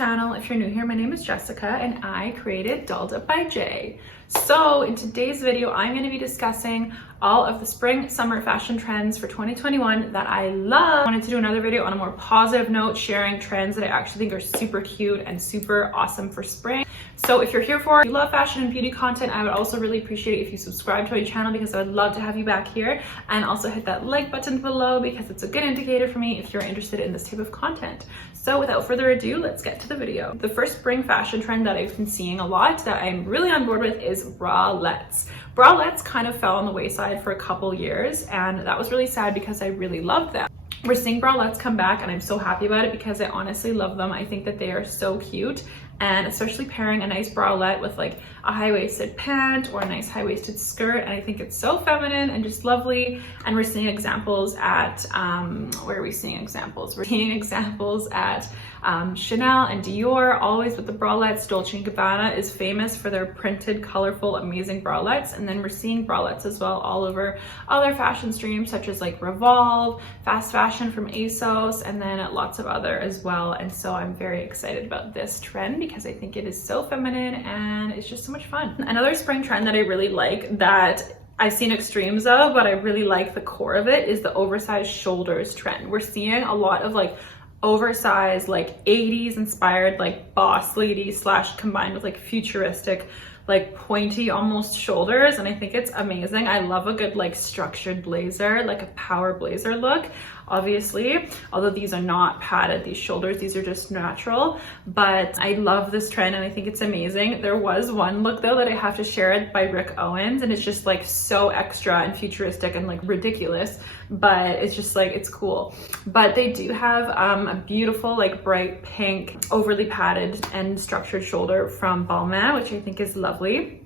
channel. If you're new here, my name is Jessica and I created dolledupbyj. So in today's video, I'm going to be discussing all of the spring summer fashion trends for 2021 that I love. I wanted to do another video on a more positive note, sharing trends that I actually think are super cute and super awesome for spring. So if you're here for, you love fashion and beauty content, I would also really appreciate it if you subscribe to my channel because I would love to have you back here, and also hit that like button below because it's a good indicator for me if you're interested in this type of content. So without further ado, let's get to the video. The first spring fashion trend that I've been seeing a lot that I'm really on board with is bralettes. Bralettes kind of fell on the wayside for a couple years, and that was really sad because I really loved them. We're seeing bralettes come back and I'm so happy about it because I honestly love them. I think that they are so cute, and especially pairing a nice bralette with like a high-waisted pant or a nice high-waisted skirt, and I think it's so feminine and just lovely. And we're seeing examples at where are we seeing examples? We're seeing examples at Chanel and Dior, always with the bralettes. Dolce & Gabbana is famous for their printed, colorful, amazing bralettes, and then we're seeing bralettes as well all over other fashion streams such as like Revolve, fast fashion from ASOS, and then lots of other as well. And so I'm very excited about this trend because I think it is so feminine and it's just so much fun. Another spring trend that I really like that I've seen extremes of, but I really like the core of it, is the oversized shoulders trend. We're seeing a lot of like oversized, like 80s inspired, like boss lady slash combined with like futuristic, like pointy almost shoulders, and I think it's amazing. I love a good like structured blazer, like a power blazer look, obviously, although these are not padded, these shoulders, these are just natural. But I love this trend and I think it's amazing. There was one look though that I have to share it by Rick Owens, and it's just like so extra and futuristic and like ridiculous, but it's just like, it's cool. But they do have a beautiful like bright pink overly padded and structured shoulder from Balmain, which I think is lovely.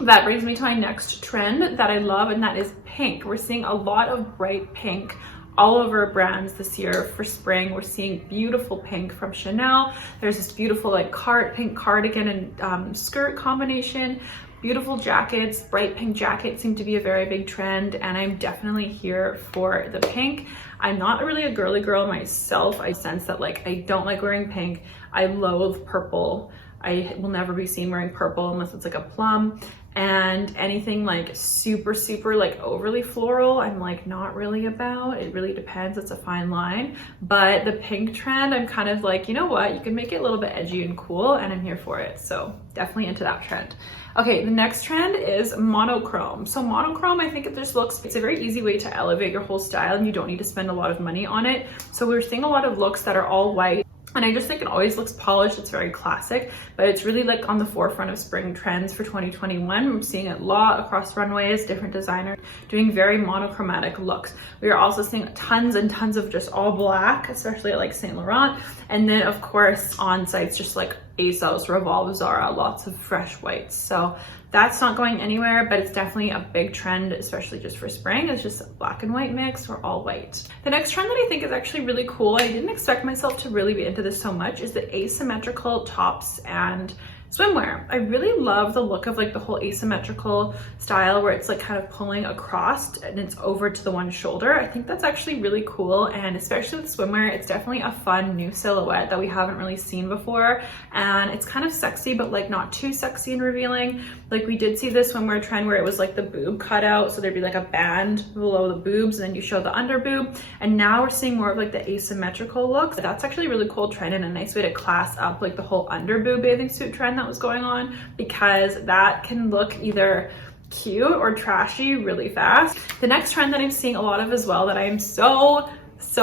That brings me to my next trend that I love, and that is pink. We're seeing a lot of bright pink all over brands this year for spring. We're seeing beautiful pink from Chanel. There's this beautiful like pink cardigan and skirt combination. Beautiful jackets, bright pink jackets seem to be a very big trend, and I'm definitely here for the pink. I'm not really a girly girl myself. I sense that like I don't like wearing pink. I loathe purple. I will never be seen wearing purple unless it's like a plum, and anything like super like overly floral I'm like not really about. It really depends, it's a fine line. But the pink trend, I'm kind of like, you know what, you can make it a little bit edgy and cool, and I'm here for it. So definitely into that trend. Okay, the next trend is monochrome. So monochrome, I think it just looks, it's a very easy way to elevate your whole style and you don't need to spend a lot of money on it. So we're seeing a lot of looks that are all white, and I just think it always looks polished. It's very classic, but it's really like on the forefront of spring trends for 2021. I'm seeing it a lot across runways, different designers doing very monochromatic looks. We are also seeing tons and tons of just all black, especially at like Saint Laurent. And then of course on sites just like ASOS, Revolve, Zara, lots of fresh whites. So that's not going anywhere, but it's definitely a big trend, especially just for spring. It's just a black and white mix or all white. The next trend that I think is actually really cool, I didn't expect myself to really be into this so much, is the asymmetrical tops and swimwear. I really love the look of like the whole asymmetrical style where it's like kind of pulling across and it's over to the one shoulder. I think that's actually really cool, and especially with swimwear, it's definitely a fun new silhouette that we haven't really seen before, and it's kind of sexy but like not too sexy and revealing. Like we did see this swimwear trend where it was like the boob cut out, so there'd be like a band below the boobs and then you show the under boob, and now we're seeing more of like the asymmetrical looks. That's actually a really cool trend and a nice way to class up like the whole under boob bathing suit trend that was going on, because that can look either cute or trashy really fast. The next trend that I'm seeing a lot of as well that I am so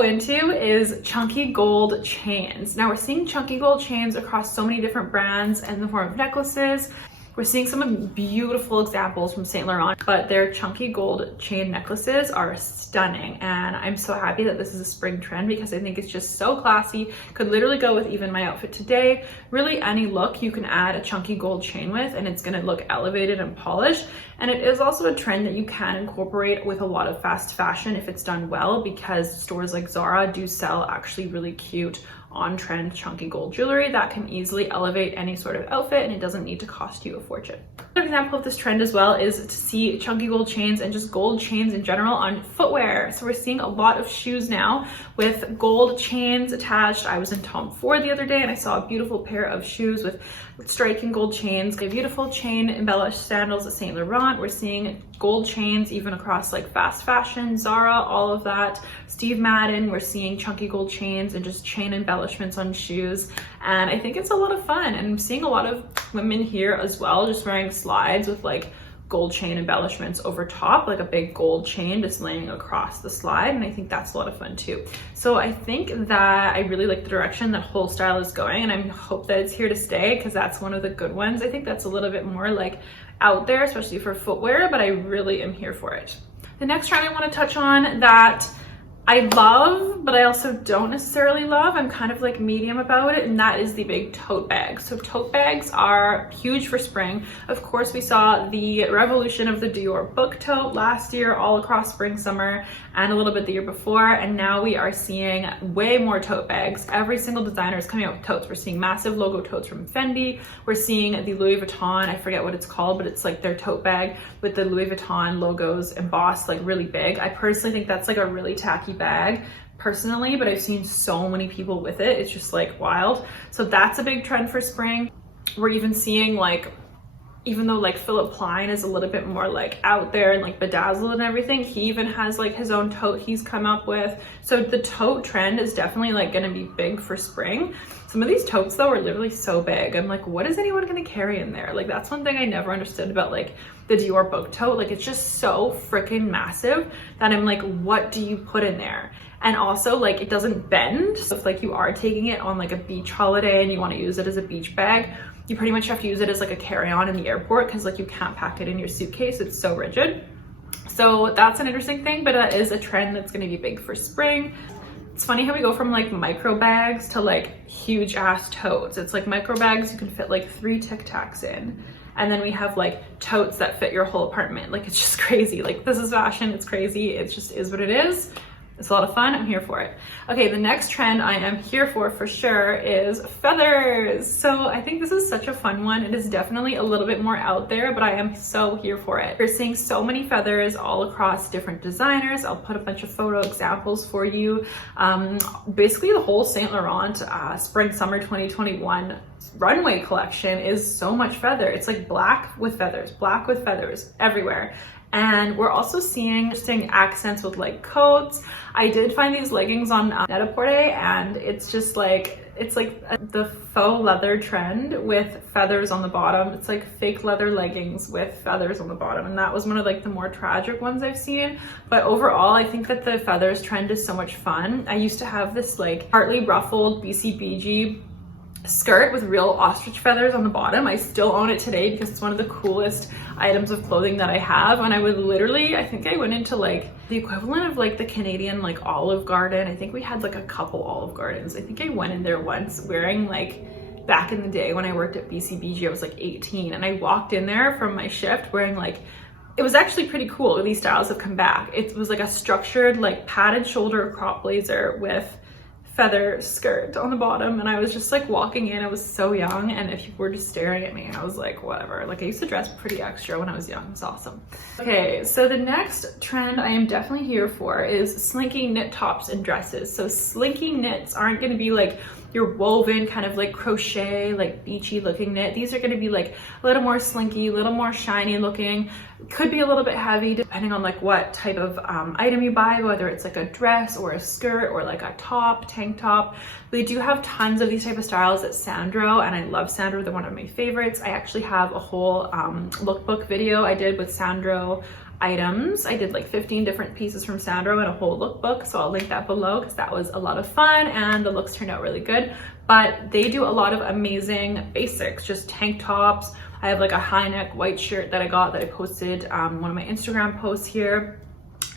into is chunky gold chains. Now we're seeing chunky gold chains across so many different brands in the form of necklaces. We're seeing some beautiful examples from Saint Laurent, but their chunky gold chain necklaces are stunning. And I'm so happy that this is a spring trend because I think it's just so classy. Could literally go with even my outfit today. Really any look you can add a chunky gold chain with and it's gonna look elevated and polished. And it is also a trend that you can incorporate with a lot of fast fashion if it's done well, because stores like Zara do sell actually really cute on-trend chunky gold jewelry that can easily elevate any sort of outfit, and it doesn't need to cost you a fortune. An example of this trend as well is to see chunky gold chains and just gold chains in general on footwear. So we're seeing a lot of shoes now with gold chains attached. I was in Tom Ford the other day and I saw a beautiful pair of shoes with striking gold chains. A beautiful chain embellished sandals at Saint Laurent. We're seeing gold chains even across like fast fashion, Zara, all of that. Steve Madden, we're seeing chunky gold chains and just chain embellishments on shoes. And I think it's a lot of fun. And I'm seeing a lot of women here as well, just wearing slides with like gold chain embellishments over top, like a big gold chain just laying across the slide. And I think that's a lot of fun too. So I think that I really like the direction that whole style is going, and I hope that it's here to stay because that's one of the good ones. I think that's a little bit more like out there, especially for footwear, but I really am here for it. The next trend I want to touch on that I love, but I also don't necessarily love, I'm kind of like medium about it, and that is the big tote bags. So tote bags are huge for spring. Of course, we saw the revolution of the Dior book tote last year, all across spring, summer, and a little bit the year before, and now we are seeing way more tote bags. Every single designer is coming out with totes. We're seeing massive logo totes from Fendi. We're seeing the Louis Vuitton, I forget what it's called, but it's like their tote bag with the Louis Vuitton logos embossed like really big. I personally think that's like a really tacky bag personally, but I've seen so many people with it. It's just like wild. So that's a big trend for spring. We're even seeing like, even though like Philip Plein is a little bit more like out there and like bedazzled and everything, he even has like his own tote he's come up with. So the tote trend is definitely like gonna be big for spring. Some of these totes though are literally so big. I'm like, what is anyone gonna carry in there? Like that's one thing I never understood about like the Dior book tote. Like it's just so freaking massive that I'm like, what do you put in there? And also like it doesn't bend. So if like you are taking it on like a beach holiday and you want to use it as a beach bag, you pretty much have to use it as like a carry-on in the airport because like you can't pack it in your suitcase. It's so rigid. So that's an interesting thing, but that is a trend that's going to be big for spring. It's funny how we go from like micro bags to like huge ass totes. It's like micro bags you can fit like 3 Tic Tacs in. And then we have like totes that fit your whole apartment. Like it's just crazy. Like this is fashion, it's crazy. It just is what it is. It's a lot of fun, I'm here for it. Okay, the next trend I am here for sure is feathers. So I think this is such a fun one. It is definitely a little bit more out there, but I am so here for it. We're seeing so many feathers all across different designers. I'll put a bunch of photo examples for you. Basically the whole Saint Laurent spring summer 2021 runway collection is so much feather. It's like black with feathers everywhere. And we're also seeing interesting accents with like coats. I did find these leggings on Net-a-Porter, and it's just like, it's like the faux leather trend with feathers on the bottom. It's like fake leather leggings with feathers on the bottom. And that was one of like the more tragic ones I've seen. But overall, I think that the feathers trend is so much fun. I used to have this like partly ruffled BCBG skirt with real ostrich feathers on the bottom. I still own it today because it's one of the coolest items of clothing that I have. And I would literally, I think I went into like the equivalent of like the Canadian like Olive Garden. I think we had like a couple Olive Gardens. I think I went in there once wearing like, back in the day when I worked at BCBG, I was like 18, and I walked in there from my shift wearing like, it was actually pretty cool. These styles have come back. It was like a structured like padded shoulder crop blazer with feather skirt on the bottom, and I was just like walking in. I was so young, and if people were just staring at me, and I was like, whatever. Like I used to dress pretty extra when I was young. It's awesome. Okay, so the next trend I am definitely here for is slinky knit tops and dresses. So slinky knits aren't going to be like your woven kind of like crochet, like beachy looking knit. These are going to be like a little more slinky, a little more shiny looking. Could be a little bit heavy depending on like what type of item you buy, whether it's like a dress or a skirt or like a top, tank top. We do have tons of these type of styles at Sandro, and I love Sandro. They're one of my favorites. I actually have a whole lookbook video I did with Sandro items. I did like 15 different pieces from Sandro in a whole lookbook, so I'll link that below because that was a lot of fun and the looks turned out really good. But they do a lot of amazing basics, just tank tops. I have like a high neck white shirt that I got that I posted one of my Instagram posts here,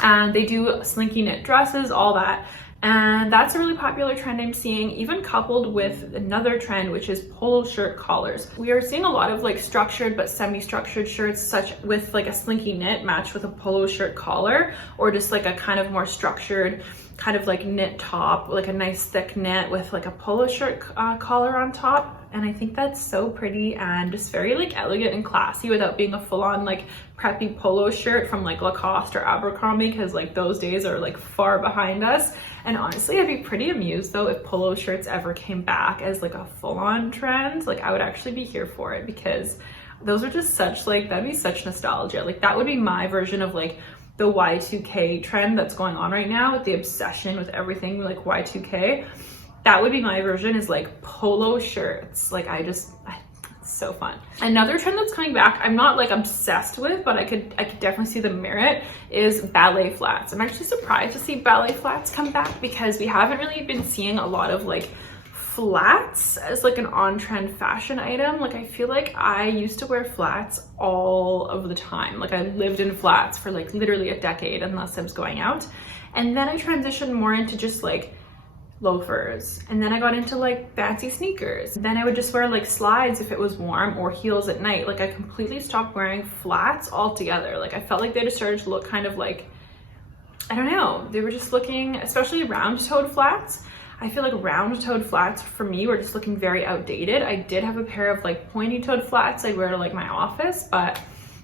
and they do slinky knit dresses, all that. And that's a really popular trend I'm seeing, even coupled with another trend, which is polo shirt collars. We are seeing a lot of like structured but semi-structured shirts, such with like a slinky knit matched with a polo shirt collar, or just like a kind of more structured kind of like knit top, like a nice thick knit with like a polo shirt collar on top. And I think that's so pretty and just very like elegant and classy without being a full-on like preppy polo shirt from like Lacoste or Abercrombie, because like those days are like far behind us. And honestly, I'd be pretty amused though if polo shirts ever came back as like a full-on trend. Like I would actually be here for it, because those are just such like, that'd be such nostalgia. Like that would be my version of like the Y2K trend that's going on right now, with the obsession with everything like Y2K. That would be my version, is like polo shirts. Like it's so fun. Another trend that's coming back, I'm not like obsessed with, but I could definitely see the merit, is ballet flats. I'm actually surprised to see ballet flats come back, because we haven't really been seeing a lot of like flats as like an on-trend fashion item. Like I feel like I used to wear flats all of the time. Like I lived in flats for like literally a decade unless I was going out. And then I transitioned more into just like loafers, and then I got into like fancy sneakers. Then I would just wear like slides if it was warm, or heels at night. Like I completely stopped wearing flats altogether. Like I felt like they just started to look kind of like, I don't know, they were just looking, especially round-toed flats. I feel like round-toed flats for me were just looking very outdated. I did have a pair of like pointy-toed flats I'd wear to like my office, but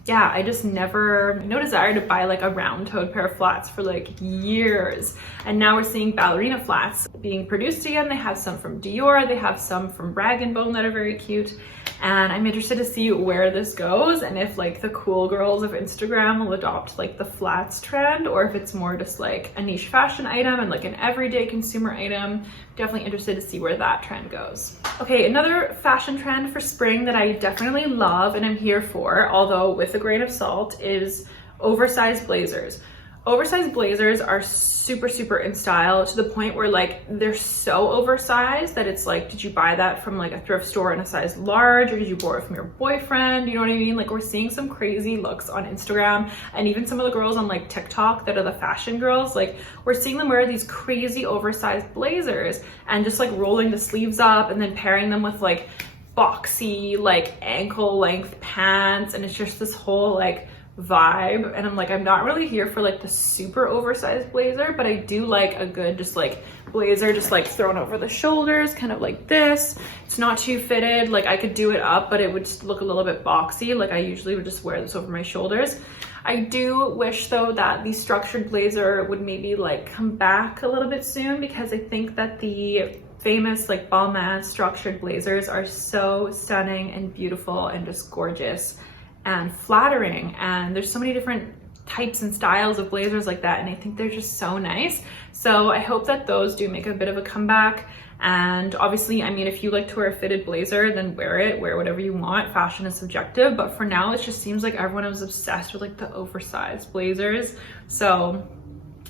yeah, I just never, no desire to buy like a round-toed pair of flats for like years. And now we're seeing ballerina flats being produced again. They have some from Dior, they have some from Rag & Bone that are very cute. And I'm interested to see where this goes, and if like the cool girls of Instagram will adopt like the flats trend, or if it's more just like a niche fashion item and like an everyday consumer item. Definitely interested to see where that trend goes. Okay, another fashion trend for spring that I definitely love and I'm here for, although with a grain of salt, is oversized blazers. Oversized blazers are super in style, to the point where like they're so oversized that it's like, did you buy that from like a thrift store in a size large, or did you borrow it from your boyfriend? You know what I mean? Like we're seeing some crazy looks on Instagram, and even some of the girls on like TikTok that are the fashion girls, like we're seeing them wear these crazy oversized blazers and just like rolling the sleeves up and then pairing them with like boxy like ankle length pants, and it's just this whole like vibe. And I'm like, I'm not really here for like the super oversized blazer, but I do like a good just like blazer just like thrown over the shoulders, kind of like this. It's not too fitted, like I could do it up, but it would just look a little bit boxy. Like I usually would just wear this over my shoulders. I do wish though that the structured blazer would maybe like come back a little bit soon, because I think that the famous like Balmain structured blazers are so stunning and beautiful and just gorgeous and flattering, and there's so many different types and styles of blazers like that, and I think they're just so nice. So I hope that those do make a bit of a comeback. And obviously, I mean, if you like to wear a fitted blazer, then wear it, wear whatever you want. Fashion is subjective, but for now it just seems like everyone is obsessed with like the oversized blazers, so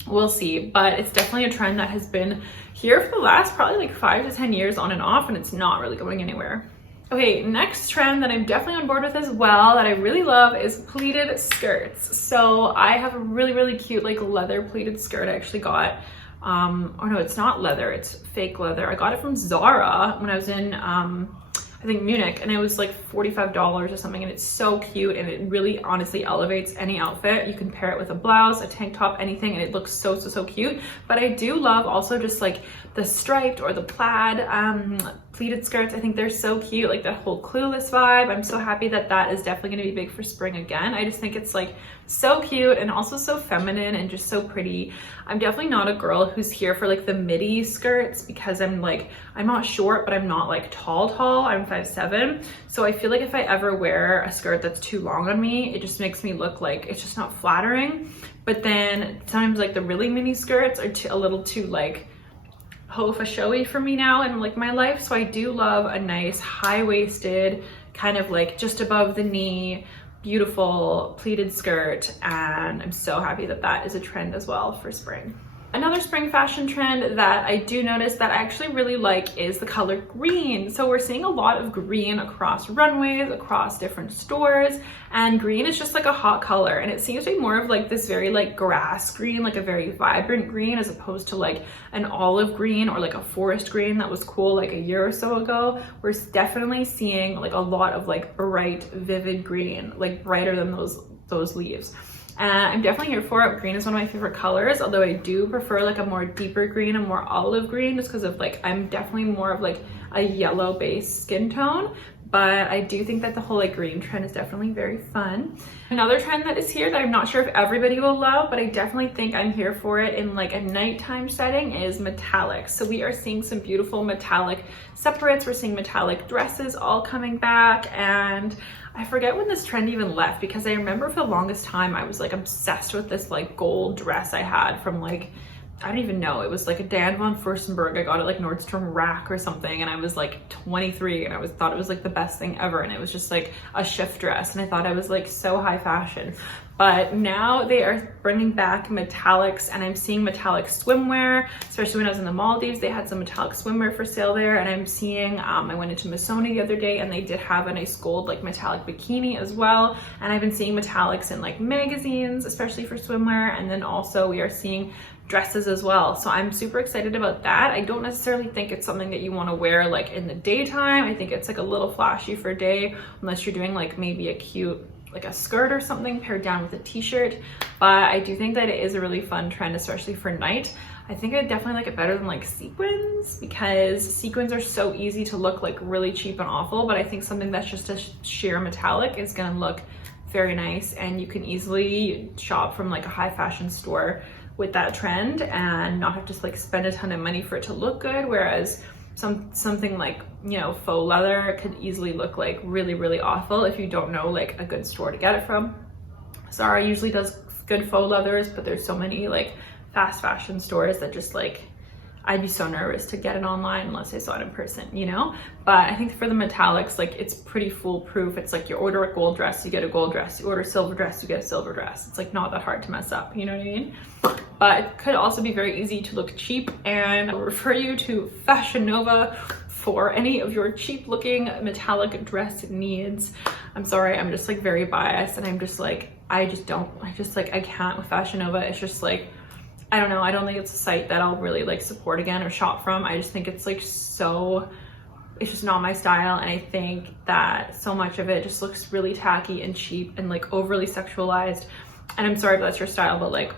we'll see. But it's definitely a trend that has been here for the last probably like 5 to 10 years on and off, and it's not really going anywhere. Okay, next trend that I'm definitely on board with as well, that I really love, is pleated skirts. So I have a really cute like leather pleated skirt I actually got. Or no, it's not leather, it's fake leather. I got it from Zara when I was in I think Munich, and it was like $45 or something, and it's so cute, and it really honestly elevates any outfit. You can pair it with a blouse, a tank top, anything, and it looks so cute. But I do love also just like the striped or the plaid pleated skirts. I think they're so cute, like that whole Clueless vibe. I'm so happy that that is definitely going to be big for spring again. I just think it's like so cute and also so feminine and just so pretty. I'm definitely not a girl who's here for like the midi skirts, because I'm not short, but I'm not like tall. I'm 5'7", so I feel like if I ever wear a skirt that's too long on me, it just makes me look like it's just not flattering. But then sometimes like the really mini skirts are a little too like showy for me now in like my life. So I do love a nice high-waisted kind of like just above the knee beautiful pleated skirt, and I'm so happy that that is a trend as well for spring. Another spring fashion trend that I do notice that I actually really like is the color green. So we're seeing a lot of green across runways, across different stores, and green is just like a hot color, and it seems to be more of like this very like grass green, like a very vibrant green, as opposed to like an olive green or like a forest green that was cool like a year or so ago. We're definitely seeing like a lot of like bright, vivid green, like brighter than those leaves. I'm definitely here for it. Green is one of my favorite colors, although I do prefer like a more deeper green, a more olive green, just because of like, I'm definitely more of like a yellow based skin tone. But I do think that the whole like green trend is definitely very fun. Another trend that is here that I'm not sure if everybody will love, but I definitely think I'm here for it in like a nighttime setting, is metallics. So we are seeing some beautiful metallic separates. We're seeing metallic dresses all coming back, and I forget when this trend even left, because I remember for the longest time I was like obsessed with this like gold dress I had from like, I don't even know, it was like a Dan von Furstenberg. I got it like Nordstrom Rack or something, and I was like 23, and I thought it was like the best thing ever, and it was just like a shift dress, and I thought I was like so high fashion. But now they are bringing back metallics, and I'm seeing metallic swimwear, especially when I was in the Maldives. They had some metallic swimwear for sale there, and I'm seeing, I went into Missoni the other day, and they did have a nice gold like metallic bikini as well. And I've been seeing metallics in like magazines, especially for swimwear, and then also we are seeing dresses as well. So I'm super excited about that. I don't necessarily think it's something that you want to wear like in the daytime. I think it's like a little flashy for day, unless you're doing like maybe a cute like a skirt or something paired down with a t-shirt. But I do think that it is a really fun trend, especially for night. I think I definitely like it better than like sequins, because sequins are so easy to look like really cheap and awful, but I think something that's just a sheer metallic is gonna look very nice, and you can easily shop from like a high fashion store with that trend and not have to like spend a ton of money for it to look good. Whereas something like, you know, faux leather could easily look like really, really awful if you don't know like a good store to get it from. Zara usually does good faux leathers, but there's so many like fast fashion stores that just like, I'd be so nervous to get it online unless I saw it in person, you know? But I think for the metallics, like it's pretty foolproof. It's like you order a gold dress, you get a gold dress. You order a silver dress, you get a silver dress. It's like not that hard to mess up, you know what I mean? But it could also be very easy to look cheap, and I'll refer you to Fashion Nova for any of your cheap looking metallic dress needs. I'm sorry, I'm just like very biased, and I'm just like, I can't with Fashion Nova. It's just like, I don't know, I don't think it's a site that I'll really like support again or shop from. I just think it's like so, it's just not my style, and I think that so much of it just looks really tacky and cheap and like overly sexualized. And I'm sorry if that's your style, but like,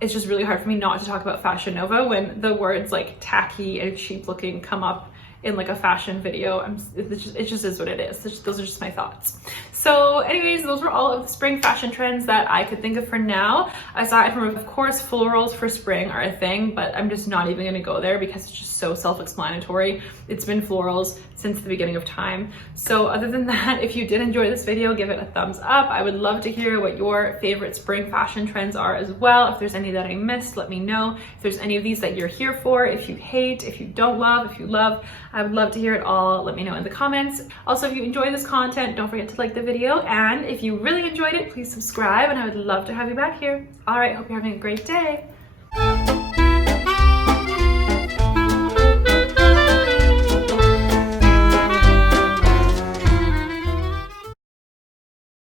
it's just really hard for me not to talk about Fashion Nova when the words like tacky and cheap looking come up in like a fashion video. It just is what it is. Those are just my thoughts. So anyways, those were all of the spring fashion trends that I could think of for now. Aside from, of course, florals for spring are a thing, but I'm just not even gonna go there because it's just so self-explanatory. It's been florals since the beginning of time. So other than that, if you did enjoy this video, give it a thumbs up. I would love to hear what your favorite spring fashion trends are as well. If there's any that I missed, let me know. If there's any of these that you're here for, if you hate, if you don't love, if you love, I would love to hear it all. Let me know in the comments. Also, if you enjoy this content, don't forget to like the video. And if you really enjoyed it, please subscribe, and I would love to have you back here. All right, hope you're having a great day.